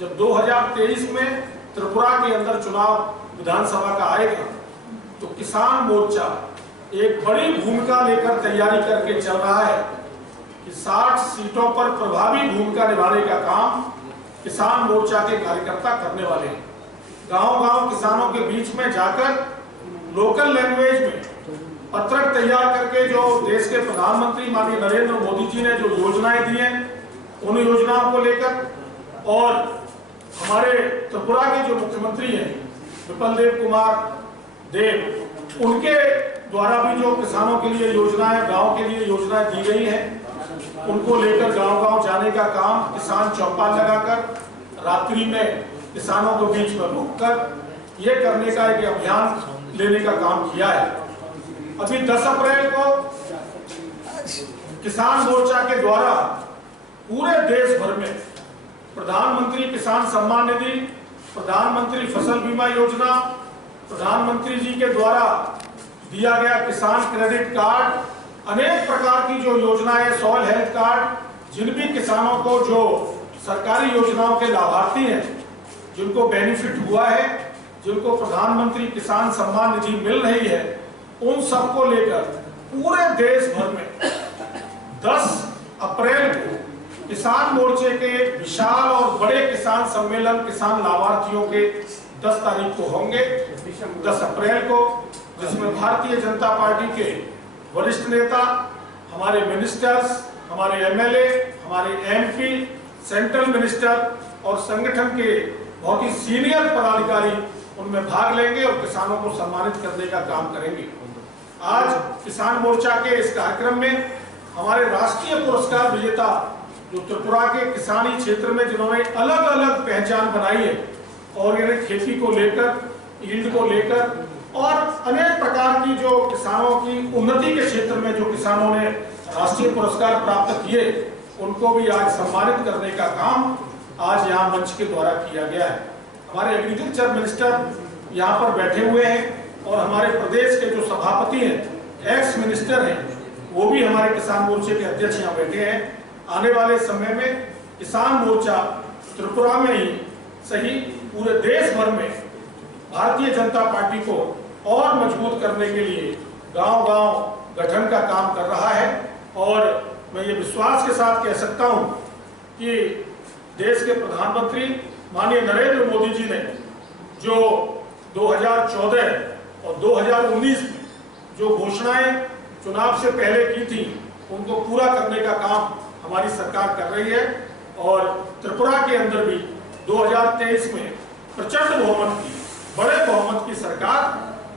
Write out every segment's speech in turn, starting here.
जब 2023 में त्रिपुरा के अंदर चुनाव विधानसभा का आएगा तो किसान मोर्चा एक बड़ी भूमिका लेकर तैयारी करके चल रहा है कि 60 सीटों पर प्रभावी भूमिका निभाने का काम किसान मोर्चा के कार्यकर्ता करने वाले हैं। गांव-गांव किसानों के बीच में जाकर लोकल लैंग्वेज में पत्रक तैयार करके जो देश के प्रधानमंत्री माननीय नरेंद्र मोदी जी ने जो योजनाएं दी हैं उन योजनाओं को लेकर, और हमारे त्रिपुरा के जो मुख्यमंत्री हैं विपल देव कुमार देव, उनके द्वारा भी जो किसानों के लिए योजनाएं, गांव के लिए योजनाएं दी गई हैं, उनको लेकर गांव-गांव जाने का काम किसान चौपाल लगाकर रात्रि में किसानों के बीच में रुककर ये करने का एक अभियान लेने का काम किया है। अभी 10 अप्रैल को किसान मोर्चा के द्वारा पूरे देश भर में प्रधानमंत्री किसान सम्मान निधि, प्रधानमंत्री फसल बीमा योजना, प्रधानमंत्री जी के द्वारा दिया गया किसान क्रेडिट कार्ड, अनेक प्रकार की जो योजनाएं, सॉइल हेल्थ कार्ड, जिन भी किसानों को जो सरकारी योजनाओं के लाभार्थी हैं, जिनको बेनिफिट हुआ है, जिनको प्रधानमंत्री किसान सम्मान निधि मिल रही है, उन सबको लेकर पूरे देश भर में 10 अप्रैल को किसान मोर्चे के विशाल और बड़े किसान सम्मेलन किसान लाभार्थियों के 10 तारीख को होंगे, 10 अप्रैल को, जिसमें भारतीय जनता पार्टी के वरिष्ठ नेता, हमारे मिनिस्टर्स, हमारे एमएलए, हमारे एमपी, सेंट्रल मिनिस्टर और संगठन के बहुत ही सीनियर पदाधिकारी उनमें भाग लेंगे और किसानों को सम्मानित करने का काम करेंगे। आज किसान मोर्चा के इस कार्यक्रम में हमारे राष्ट्रीय पुरस्कार विजेता जो त्रिपुरा के किसानी क्षेत्र में जिन्होंने अलग अलग पहचान बनाई है, और यानी खेती को लेकर, यील्ड को लेकर और अनेक प्रकार की जो किसानों की उन्नति के क्षेत्र में जो किसानों ने राष्ट्रीय पुरस्कार प्राप्त किए, उनको भी आज सम्मानित करने का काम आज यहाँ मंच के द्वारा किया गया है। हमारे एग्रीकल्चर मिनिस्टर यहाँ पर बैठे हुए हैं और हमारे प्रदेश के जो सभापति हैं, एक्स मिनिस्टर हैं, वो भी हमारे किसान मोर्चे के अध्यक्ष यहाँ बैठे हैं। आने वाले समय में किसान मोर्चा त्रिपुरा में ही सही पूरे देश भर में भारतीय जनता पार्टी को और मजबूत करने के लिए गांव-गांव गठन का काम कर रहा है। और मैं ये विश्वास के साथ कह सकता हूं कि देश के प्रधानमंत्री माननीय नरेंद्र मोदी जी ने जो 2014 और 2019 में जो घोषणाएं चुनाव से पहले की थी, उनको पूरा करने का काम हमारी सरकार कर रही है। और त्रिपुरा के अंदर भी 2023 में प्रचंड बहुमत की, बड़े बहुमत की सरकार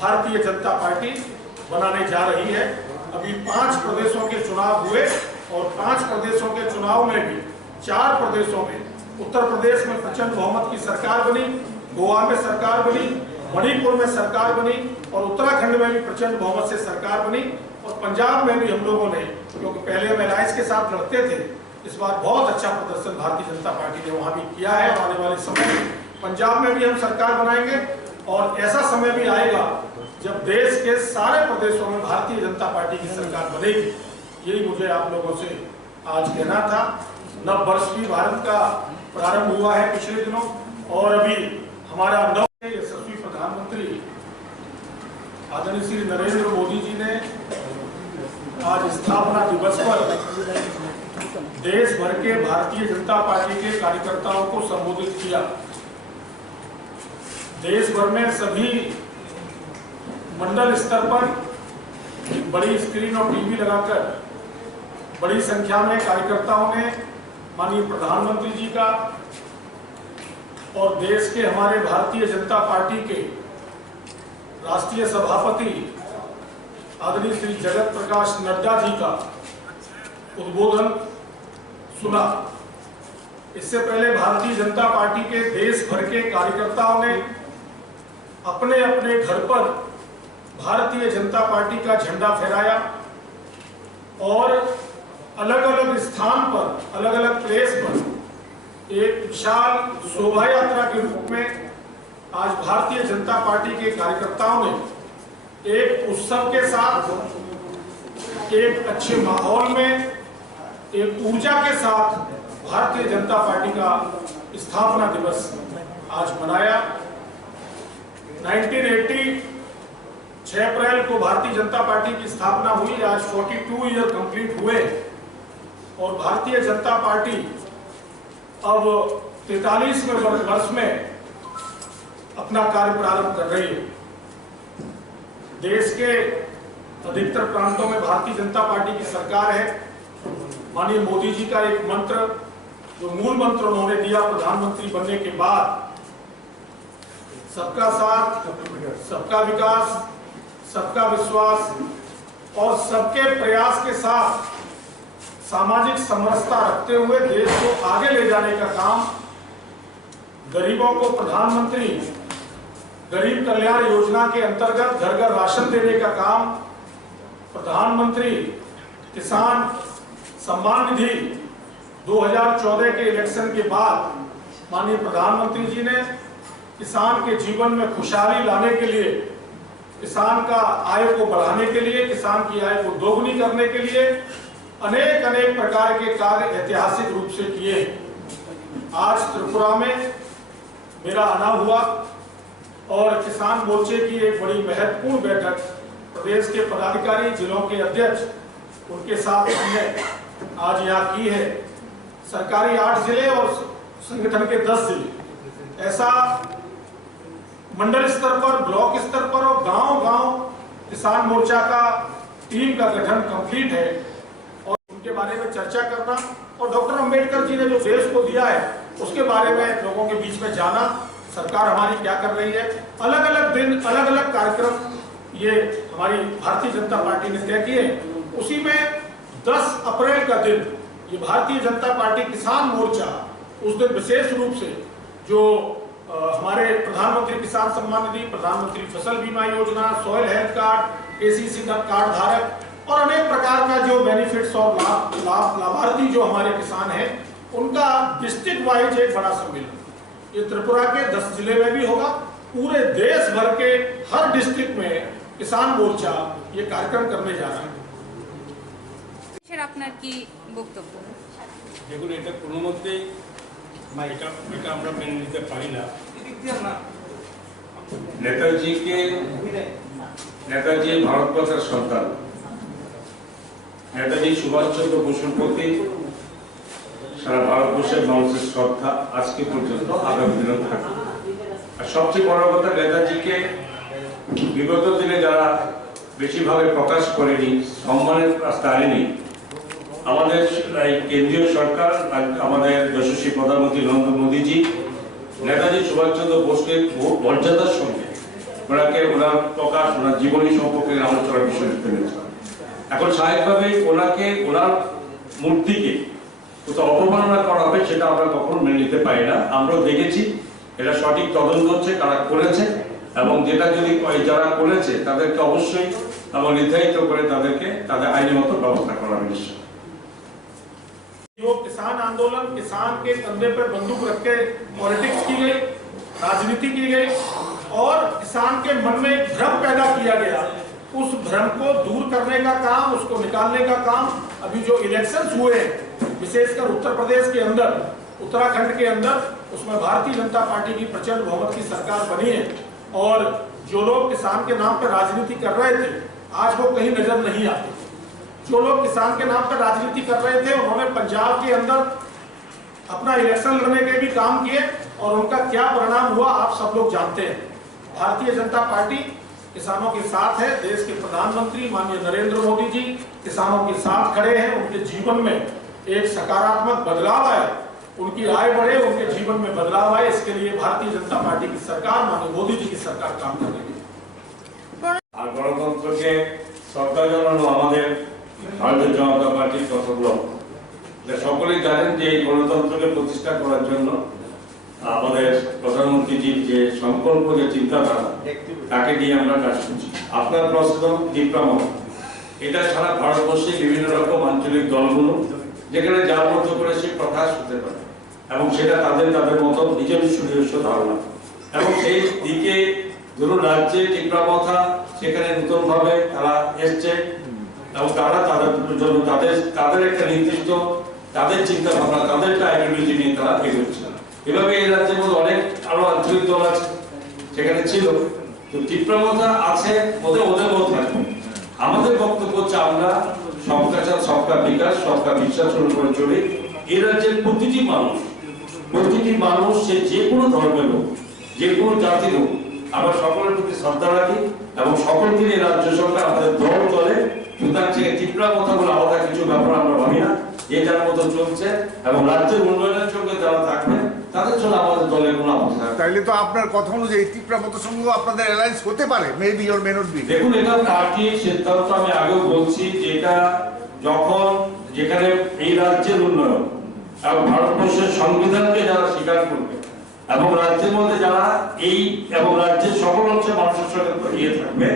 भारतीय जनता पार्टी बनाने जा रही है। अभी 5 प्रदेशों के चुनाव हुए और 5 प्रदेशों के चुनाव में भी 4 प्रदेशों में, उत्तर प्रदेश में प्रचंड बहुमत की सरकार बनी, गोवा में सरकार बनी, मणिपुर में सरकार बनी और उत्तराखंड में भी प्रचंड बहुमत से सरकार बनी। और पंजाब में भी हम लोगों ने, क्योंकि पहले हम एलायंस के साथ लड़ते थे, इस बार बहुत अच्छा प्रदर्शन भारतीय जनता पार्टी ने वहां भी किया है। और आने वाले समय में पंजाब में भी हम सरकार बनाएंगे और ऐसा समय भी आएगा जब देश के सारे प्रदेशों में भारतीय जनता पार्टी की सरकार बनेगी। यही मुझे आप लोगों से आज कहना था। नव वर्ष भी भारत का प्रारंभ हुआ है पिछले दिनों, और अभी हमारा नव यशस्वी प्रधानमंत्री आदरणीय श्री नरेंद्र मोदी जी ने आज स्थापना दिवस पर देश भर के भारतीय जनता पार्टी के कार्यकर्ताओं को संबोधित किया। देश भर में सभी मंडल स्तर पर बड़ी स्क्रीन और टीवी लगाकर बड़ी संख्या में कार्यकर्ताओं ने माननीय प्रधानमंत्री जी का और देश के हमारे भारतीय जनता पार्टी के राष्ट्रीय सभापति आदरणीय श्री जगत प्रकाश नड्डा जी का उद्बोधन सुना। इससे पहले भारतीय जनता पार्टी के देश भर के कार्यकर्ताओं ने अपने अपने घर पर भारतीय जनता पार्टी का झंडा फहराया और अलग अलग स्थान पर, अलग अलग प्लेस पर एक विशाल शोभा यात्रा के रूप में आज भारतीय जनता पार्टी के कार्यकर्ताओं ने एक उत्सव के साथ, एक अच्छे माहौल में एक ऊर्जा के साथ भारतीय जनता पार्टी का स्थापना दिवस आज मनाया। 1980 6 अप्रैल को भारतीय जनता पार्टी की स्थापना हुई। आज 42 ईयर कंप्लीट हुए और भारतीय जनता पार्टी अब 43वें वर्ष में अपना कार्य प्रारंभ कर रही है। देश के अधिकतर प्रांतों में भारतीय जनता पार्टी की सरकार है। माननीय मोदी जी का एक मंत्र, जो मूल मंत्र उन्होंने दिया प्रधानमंत्री बनने के बाद, सबका साथ, सबका विकास, सबका विश्वास और सबके प्रयास के साथ सामाजिक समरसता रखते हुए देश को आगे ले जाने का काम, गरीबों को प्रधानमंत्री गरीब कल्याण योजना के अंतर्गत घर घर राशन देने का काम, प्रधानमंत्री किसान सम्मान निधि 2014 के इलेक्शन के बाद माननीय प्रधानमंत्री जी ने किसान के जीवन में खुशहाली लाने के लिए, किसान का आय को बढ़ाने के लिए, किसान की आय को दोगुनी करने के लिए अनेक अनेक प्रकार के कार्य ऐतिहासिक रूप से किए। आज त्रिपुरा में मेरा आना हुआ और किसान मोर्चे की एक बड़ी महत्वपूर्ण बैठक प्रदेश के पदाधिकारी, जिलों के अध्यक्ष, उनके साथ हमने आज यहाँ की है। सरकारी 8 जिले और संगठन के 10 जिले, ऐसा मंडल स्तर पर, ब्लॉक स्तर पर और गांव-गांव किसान मोर्चा का टीम का गठन कंप्लीट है और उनके बारे में चर्चा करना और डॉक्टर अंबेडकर जी ने जो देश को दिया है उसके बारे में लोगों के बीच में जाना, सरकार हमारी क्या कर रही है। अलग अलग दिन, अलग अलग कार्यक्रम ये हमारी भारतीय जनता पार्टी ने तय किए। उसी में 10 अप्रैल का दिन ये भारतीय जनता पार्टी किसान मोर्चा उस दिन विशेष रूप से जो हमारे प्रधानमंत्री किसान सम्मान निधि, प्रधानमंत्री फसल बीमा योजना, soil health card, KCC card धारक और अनेक प्रकार का जो बेनिफिट्स और लाभार्थी जो हमारे किसान हैं, उनका डिस्ट्रिक्ट वाइज एक बड़ा सम्मेलन ये त्रिपुरा के 10 जिले में भी होगा। पूरे देश भर के हर डिस्ट्रिक्ट में किसान मोर्चा ये कार्यक्रम करने जा रहा है। আপনার কি বক্তব্য? দেখুন, এটা কোনো মতেই এটা আমরা মেনে নিতে পারি না। নেতাজি ভারতবর্ষের সন্তান, নেতাজি সুভাষচন্দ্র বসুর প্রতি সারা ভারতবর্ষের মানুষের শ্রদ্ধা আজকে পর্যন্ত আগামী দিনেও থাকবে। আর সবচেয়ে বড় কথা, নেতাজিকে বিগত দিনে যারা বেশিভাবে প্রকাশ করেনি, সম্মানের রাস্তা আনেনি, আমাদের কেন্দ্রীয় সরকার, আমাদের যশস্বী প্রধানমন্ত্রী নরেন্দ্র মোদীজি নেতাজি সুভাষচন্দ্র বোসকে বহু মর্যাদার সঙ্গে ওনাকে ওনার প্রকাশ, ওনার জীবনী সম্পর্কে আলোচনার বিষয় পেয়েছে। এখন স্বাভাবিকভাবে ওনাকে, ওনার মূর্তিকে কোথাও অপমাননা করা হবে সেটা আমরা কখনো মেনে নিতে পারি না। আমরাও দেখেছি এটা সঠিক তদন্ত হচ্ছে কারা করেছে এবং যেটা যদি যারা করেছে তাদেরকে অবশ্যই এবং নির্ধারিত করে তাদেরকে তাদের আইনগত ব্যবস্থা করা হবে নিশ্চয়। जो किसान आंदोलन, किसान के कंधे पर बंदूक रख के पॉलिटिक्स की गई, राजनीति की गई और किसान के मन में एक भ्रम पैदा किया गया, उस भ्रम को दूर करने का काम, उसको निकालने का काम अभी जो इलेक्शंस हुए विशेषकर उत्तर प्रदेश के अंदर, उत्तराखंड के अंदर, उसमें भारतीय जनता पार्टी की प्रचंड बहुमत की सरकार बनी है और जो लोग किसान के नाम पर राजनीति कर रहे थे आज वो कहीं नजर नहीं आते। जो लोग किसान के नाम पर राजनीति कर रहे थे उन्होंने पंजाब के अंदर अपना इलेक्शन लड़ने के भी काम किए और उनका क्या परिणाम हुआ आप सब लोग जानते हैं। भारतीय जनता पार्टी किसानों के साथ है। देश के प्रधानमंत्री माननीय नरेंद्र मोदी जी किसानों के साथ खड़े हैं। उनके जीवन में एक सकारात्मक बदलाव आए, उनकी आय बढ़े, उनके जीवन में बदलाव आए, इसके लिए भारतीय जनता पार्टी की सरकार, माननीय मोदी जी की सरकार काम कर रही है। गणतंत्र के श्रद्धा জানানো আমাদের ভারতীয় জনতা পার্টির কথাগুলো সকলেই জানেন যে এই গণতন্ত্রকে প্রতিষ্ঠা করার জন্য আমাদের প্রধানমন্ত্রীজির যে সংকল্প, যে চিন্তাধারা, তাকে নিয়ে আমরা কাজ করছি। আপনার প্রশ্ন দীপ্রামণ, এটা সারা ভারতবর্ষে বিভিন্ন রকম আঞ্চলিক দলগুলো যেখানে যার মতো করে সে প্রকাশ হতে পারে এবং সেটা তাদের মতো নিজস্ব ধারণা এবং সেই দিকে ধরুন রাজ্যে টিপ্রামথা সেখানে নতুনভাবে তারা এসছে এবং তারা তাদের জন্য তাদের একটা নির্দিষ্ট তাদের চিন্তা ভাবনা, তাদের একটা আইডিওলজি নিয়ে তারা এগোচ্ছে। এভাবে এই রাজ্যের মধ্যে অনেক আরো আঞ্চলিক দল আছে, সেখানে ছিল। তো তীব্রতা আছে, ওদের মধ্যে থাকবে। আমাদের বক্তব্য হচ্ছে আমরা সবকা সাথ সবকা বিকাশ, সবকা বিশ্বাসের উপরে চলে। এই রাজ্যের প্রতিটি মানুষ সে যে কোনো ধর্মের হোক, যে কোনো জাতির হোক, আমরা সকলের প্রতি শ্রদ্ধা রাখি এবং সকলকে এই রাজ্য সরকার আমাদের দল চলে। সুতরাং থেকে তীব্রা কথাগুলো আলাদা কিছু ব্যাপার আমরা ভাবি না, যে যার মতো চলছে এবং রাজ্যের উন্নয়নের সঙ্গে যারা থাকবে তাদের জন্য আমাদের দলের কোনো আপত্তি থাকবে। তাইলে তো আপনার কথা অনুযায়ী ত্রিপুরা মতো সঙ্গে আপনাদের অ্যালায়েন্স হতে পারে, maybe or may not be. দেখুন, এটা পার্টি সিদ্ধান্ত, আমি আগেও বলছি যে এটা যখন যেখানে এই রাজ্যের উন্নয়ন এবং ভারতবর্ষের সংবিধানকে যারা স্বীকার করবে এবং রাজ্যের মধ্যে যারা এবং রাজ্যের সকল অংশে মানুষের সঙ্গে ইয়ে থাকবে,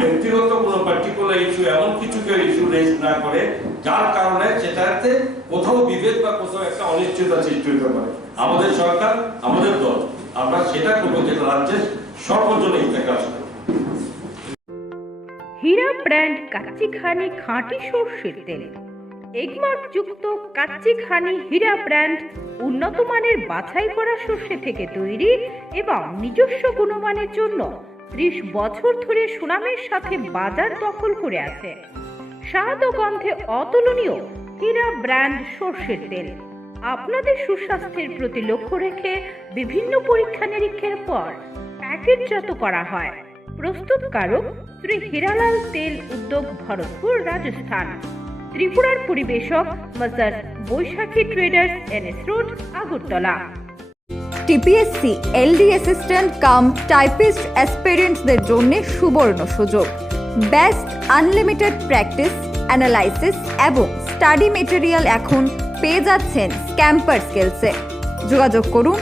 ব্যক্তিগত কোনো পার্টিকুলার ইস্যু এমন কিছুকে ইস্যু রেজ না করে যার কারণে সেটাতে কোথাও বিভেদ বা কোথাও একটা অনিশ্চয়তা সৃষ্টি হতে পারে, আমাদের সরকার, আমাদের দল, আমরা সেটা করবো যেটা রাজ্যের সর্বজনীন হিতে কাজ করে। হীরা ব্র্যান্ড কাচ্চি ঘানি খাঁটি সরষের তেল, এগমার্ক যুক্ত কাচ্চি ঘানি হীরা ব্র্যান্ড উন্নত মানের বাছাই করা সরষে থেকে তৈরি এবং নিজস্ব গুণমানের জন্য 30 বছর ধরে সুনামের সাথে বাজার দখল করে আছে। স্বাদ ও গন্ধে অতুলনীয় হীরা ব্র্যান্ড সরষের তেল আপনাদের সুস্বাস্থ্যের প্রতি লক্ষ্য রেখে বিভিন্ন পরীক্ষা নিরীক্ষার পর প্যাকেটজাত করা হয়। প্রস্তুতকারক শ্রী হীরালাল তেল উদ্যোগ, ভরতপুর, রাজস্থান। ত্রিপুরার পরিবেশক মাজার Baishakhi Traders, NS road, Agartala. TPSC LD assistant cum typist অ্যাসপিরেন্টসদের জন্য সুবর্ণ সুযোগ। বেস্ট আনলিমিটেড প্র্যাকটিস, অ্যানালাইসিস এবং স্টাডি মেটেরিয়াল এখন পেয়ে যাচ্ছেন ক্যাম্পার স্কিলসে। যোগাযোগ করুন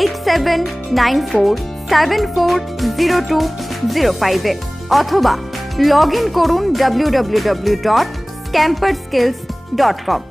8794740205 অথবা লগ ইন করুন www.scamperskills.com।